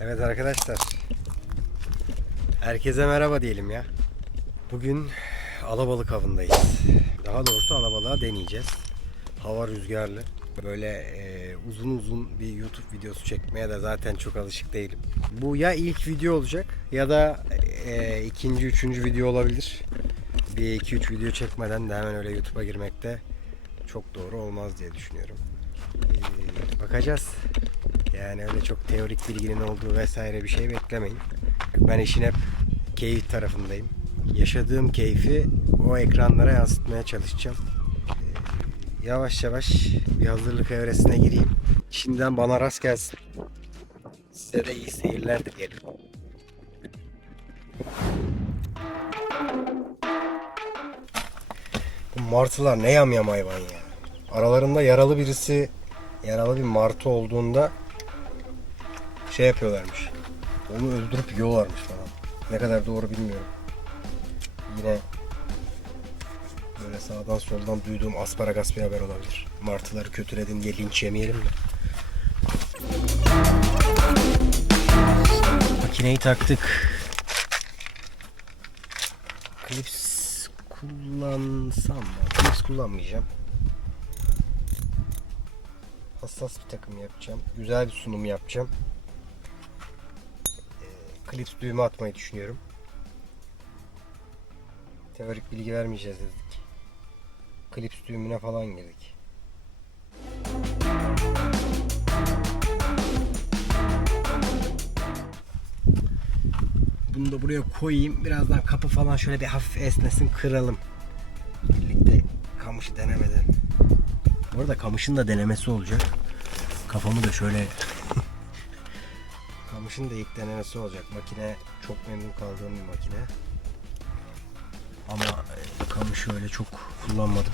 Evet arkadaşlar. Herkese merhaba diyelim ya. Bugün alabalık avındayız. Daha doğrusu alabalığa deneyeceğiz. Hava rüzgarlı. Böyle e, uzun uzun bir YouTube videosu çekmeye de zaten çok alışık değilim. Bu ya ilk video olacak ya da e, ikinci, üçüncü video olabilir. Bir iki üç video çekmeden de hemen öyle YouTube'a girmekte çok doğru olmaz diye düşünüyorum. E, bakacağız. Yani öyle çok teorik bilginin olduğu vesaire bir şey beklemeyin. Ben işin hep keyif tarafındayım. Yaşadığım keyfi o ekranlara yansıtmaya çalışacağım. Ee, Yavaş yavaş bir hazırlık evresine gireyim. Şimdiden bana rast gelsin. Size de iyi seyirler dilerim. Bu martılar ne yamyam hayvan ya. Aralarında yaralı birisi, yaralı bir martı olduğunda şey yapıyorlarmış. Onu öldürüp yiyorlarmış falan. Ne kadar doğru bilmiyorum. Yine böyle sağdan soldan duyduğum asparagas bir haber olabilir. Martıları kötüledin diye linç yemeyelim de. Makineyi taktık. Klips kullansam mı? Klips kullanmayacağım. Hassas bir takım yapacağım. Güzel bir sunum yapacağım. Ee, klips düğme atmayı düşünüyorum. Teorik bilgi vermeyeceğiz dedik. Klips düğümüne falan girdik. Bunu da buraya koyayım. Birazdan kapı falan şöyle bir hafif esnesin kıralım. Birlikte kamışı denemeden. Bu arada kamışın da denemesi olacak. Kafamı da şöyle Kamışın da ilk denemesi olacak. Makine çok memnun kaldığım bir makine. Ama e, kamışı öyle çok kullanmadım.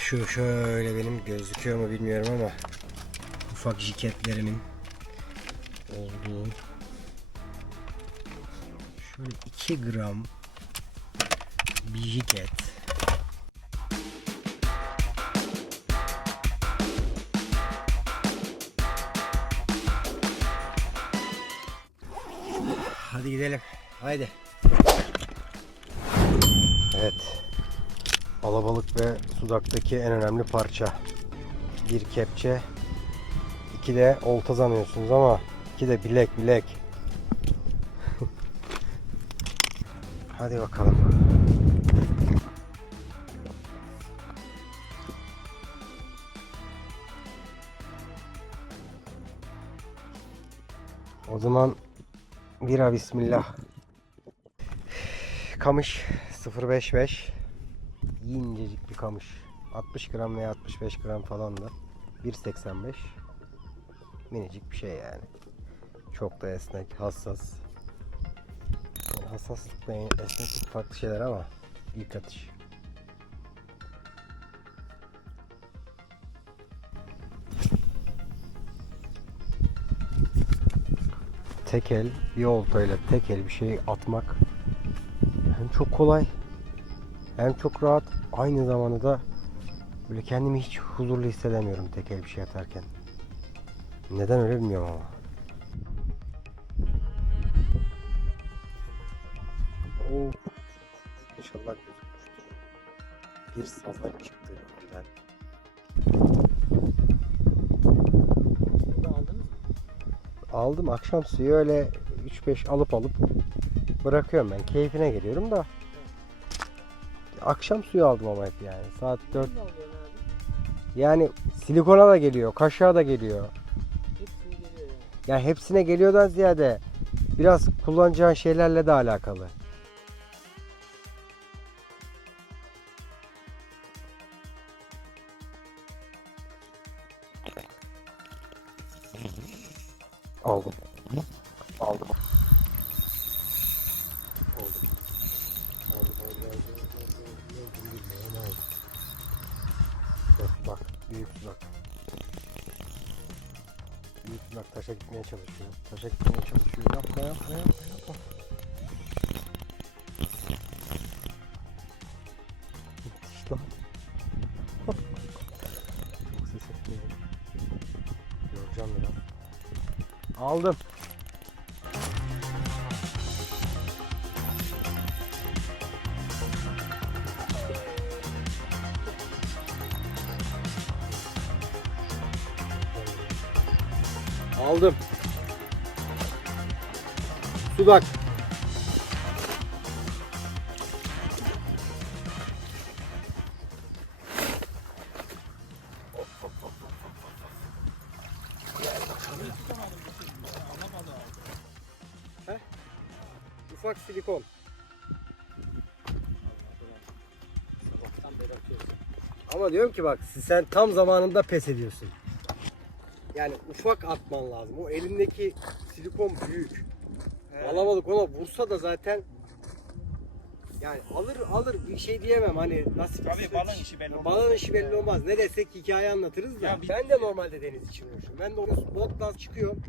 Şu şöyle benim gözüküyor mu bilmiyorum ama ufak jiketlerimin olduğu şöyle 2 gram bir jiket Gidelim. Haydi. Evet. Alabalık ve sudaktaki en önemli parça. Bir kepçe. iki de olta sanıyorsunuz ama iki de bilek bilek. Hadi bakalım. O zaman Bira bismillah. Kamış 055. İncecik bir kamış. 60 gram veya 65 gram falan da. 1.85. Minicik bir şey yani. Çok da esnek, hassas. Yani hassaslıkla esneklik farklı şeyler ama ilk atış. Tek el bir oltayla tek el bir şey atmak hem çok kolay hem çok rahat aynı zamanda da böyle kendimi hiç huzurlu hissedemiyorum tek el bir şey atarken. Neden öyle bilmiyorum ama. Oo. İnşallah gözükmüştür. Bir sazan çıktı önümden. Aldım akşam suyu öyle 3-5 alıp alıp bırakıyorum ben. Keyfine geliyorum da. Akşam suyu aldım ama hep yani. Saat 4. Yani silikona da geliyor, kaşığa da geliyor. Yani hepsine geliyordan ziyade biraz kullanacağın şeylerle de alakalı. Aldım. Aldım. Bak. Büyük tuzak. Büyük tuzak taşa gitmeye çalışıyor. Taşa gitmeye çalışıyor. Yapma yapma yapma yapma. Aldım. Aldım. Sudak. Ufak silikon. Ama diyorum ki bak sen tam zamanında pes ediyorsun. Yani ufak atman lazım. O elindeki silikon büyük. Alabalık ona vursa da zaten yani alır alır bir şey diyemem hani nasıl Tabii balın işi belli olmaz. Balın işi belli olmaz. Ne desek hikaye anlatırız da. Ya Ben de normalde deniz için uğraşıyorum. Ben de botla çıkıyorum.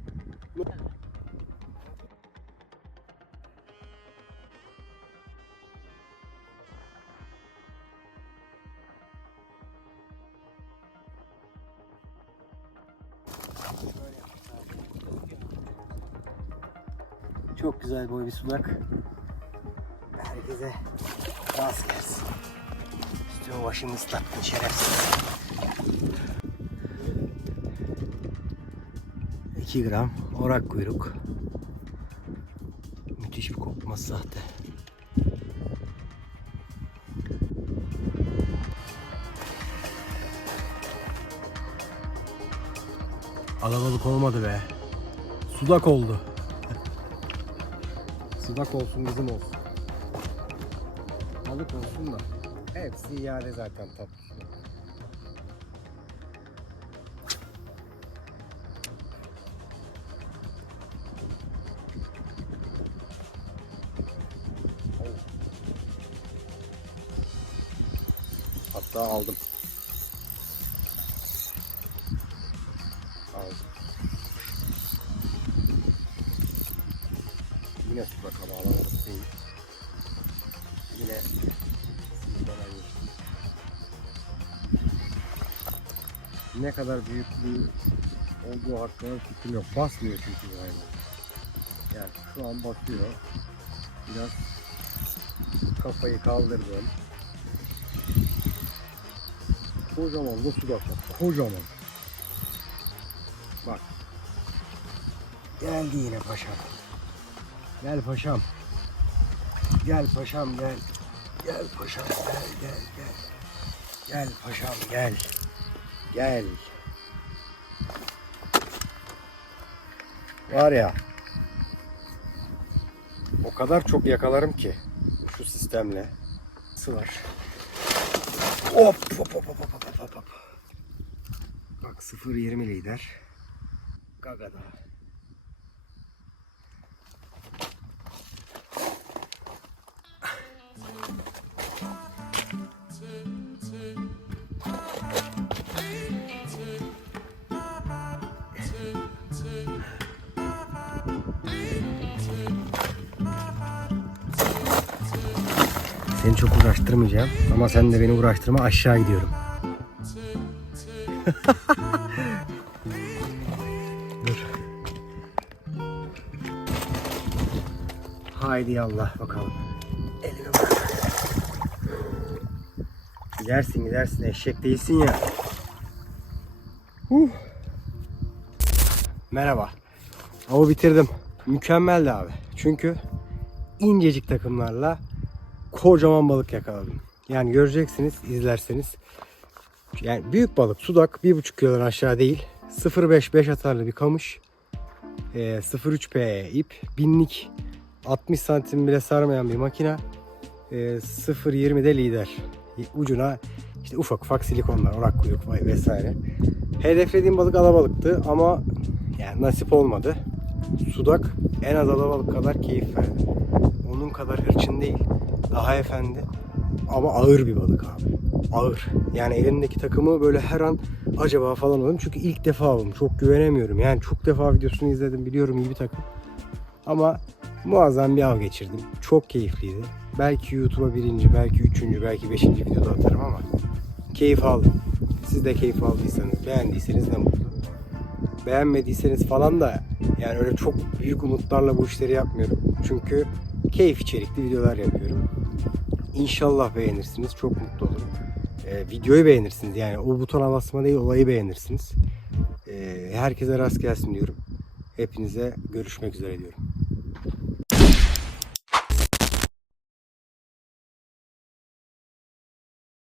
Çok güzel boy bir sudak. Herkese rast gelsin. Üstüme başımı ıslattın şerefsiz. 2 gram orak kuyruk. Müthiş bir kopması sahte. Alabalık olmadı be. Sudak oldu. Sudak olsun bizim olsun. Balık olsun da. Hepsi iade zaten tatlı. Hatta aldım. Aldım. Yine su bakalım alamadık değil. Yine. Ne kadar büyüklüğü olduğu hakkında fikrim yok. Basmıyor çünkü bu hayvan. Yani şu an basıyor. Biraz kafayı kaldırdım. Kocaman da su bak bak. Kocaman. Bak. Geldi yine paşam. Gel paşam. Gel paşam gel. Gel paşam gel gel gel. Gel paşam gel. Gel. Var ya. O kadar çok yakalarım ki şu sistemle. Sıvar. Hop hop hop hop hop hop hop hop. Bak 0.20 lider. Gaga'da. Seni çok uğraştırmayacağım ama sen de beni uğraştırma aşağı gidiyorum. Dur. Haydi Allah bakalım. Elimi bırak. Gidersin gidersin eşek değilsin ya. Huh. Merhaba. Avı bitirdim. Mükemmeldi abi. Çünkü incecik takımlarla kocaman balık yakaladım. Yani göreceksiniz izlerseniz. Yani büyük balık sudak 1,5 kilodan aşağı değil. 0.5 5 atarlı bir kamış. Ee, 0.3P ip. Binlik 60 santim bile sarmayan bir makina. Ee, 0.20'de lider. Ucuna işte ufak ufak silikonlar, orak kuyruk vesaire. Hedeflediğim balık alabalıktı ama yani nasip olmadı. Sudak en az alabalık kadar keyif verdi. Onun kadar hırçın değil. Daha efendi ama ağır bir balık abi. Ağır. Yani elimdeki takımı böyle her an acaba falan oldum. Çünkü ilk defa aldım. Çok güvenemiyorum. Yani çok defa videosunu izledim. Biliyorum iyi bir takım. Ama muazzam bir av geçirdim. Çok keyifliydi. Belki YouTube'a birinci, belki üçüncü, belki beşinci videoda atarım ama keyif aldım. Siz de keyif aldıysanız, beğendiyseniz ne mutlu. Beğenmediyseniz falan da yani öyle çok büyük umutlarla bu işleri yapmıyorum. Çünkü keyif içerikli videolar yapıyorum. İnşallah beğenirsiniz. Çok mutlu olurum. Ee, videoyu beğenirsiniz. Yani o butona basma değil olayı beğenirsiniz. Ee, herkese rast gelsin diyorum. Hepinize görüşmek üzere diyorum.